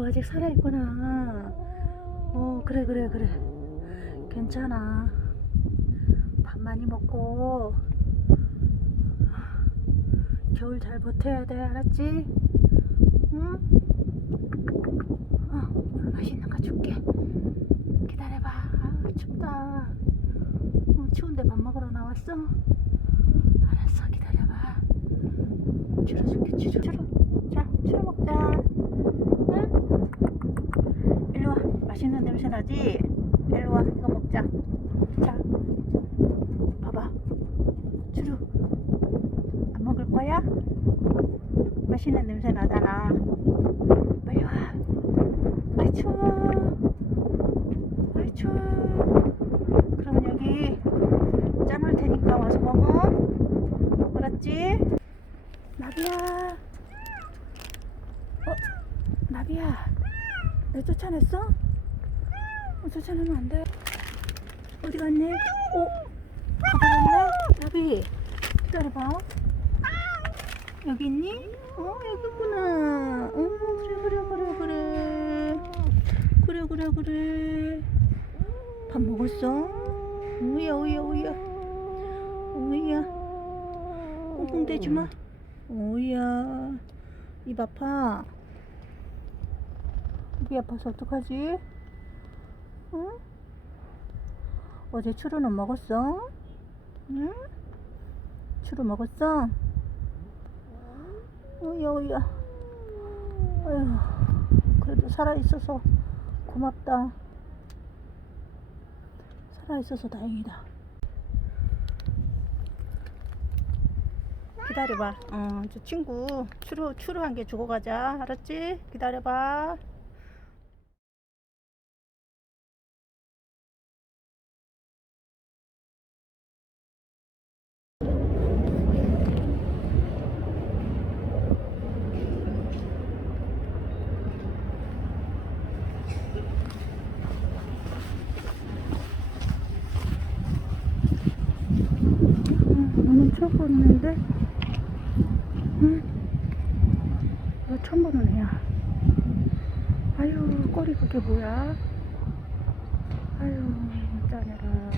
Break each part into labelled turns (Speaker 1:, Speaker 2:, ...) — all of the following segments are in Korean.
Speaker 1: 아이고 아직 살아있구나. 어 그래 그래 그래. 괜찮아. 밥 많이 먹고. 겨울 잘 버텨야 돼. 알았지? 응? 어 맛있는 거 줄게. 기다려봐. 아 춥다. 어, 추운데 밥 먹으러 나왔어? 알았어 기다려봐. 추러 줄게 추러 추러 자 추러 먹자 맛있는 냄새 나지? 일로 와 이거 먹자 자 봐봐 추루 안 먹을 거야? 맛있는 냄새 나잖아 빨리 와 아이 추워 아이 추워 그러면 여기 짜놓을 테니까 와서 먹어 알았지? 나비야 어? 나비야 내 쫓아냈어? 어, 쫓아내면 안 돼. 어디 갔니? 어? 가버렸네? 나비 기다려봐 여기 있니? 어 여기 있구나 어 그래 그래 그래 그래 그래 그래 그래 밥 먹었어? 우야 우야 우야 우야 꽁꽁 대지 마 우야 입 아파 입이 아파서 어떡하지? 응? 어제 추루는 먹었어? 응? 추루 먹었어? 어이야 어이야 아휴 그래도 살아있어서 고맙다 살아있어서 다행이다 기다려봐 어, 저 친구 추루 추루 한 개 주고 가자 알았지? 기다려봐 처음 보는데? 음, 이거 처음 보는 애야. 아유 꼬리 그게 뭐야? 아유 짜내라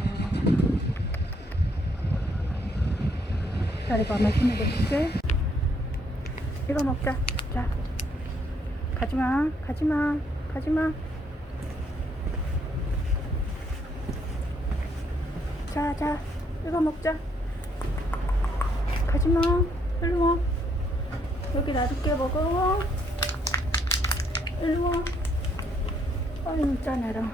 Speaker 1: 기다려봐 맛있는 거 줄게. 이거 먹자. 자 가지마 가지마 가지마. 자자 이거 먹자 가지마. 일로 와. 여기 놔둘게 먹어. 일로 와. 아유 짜내라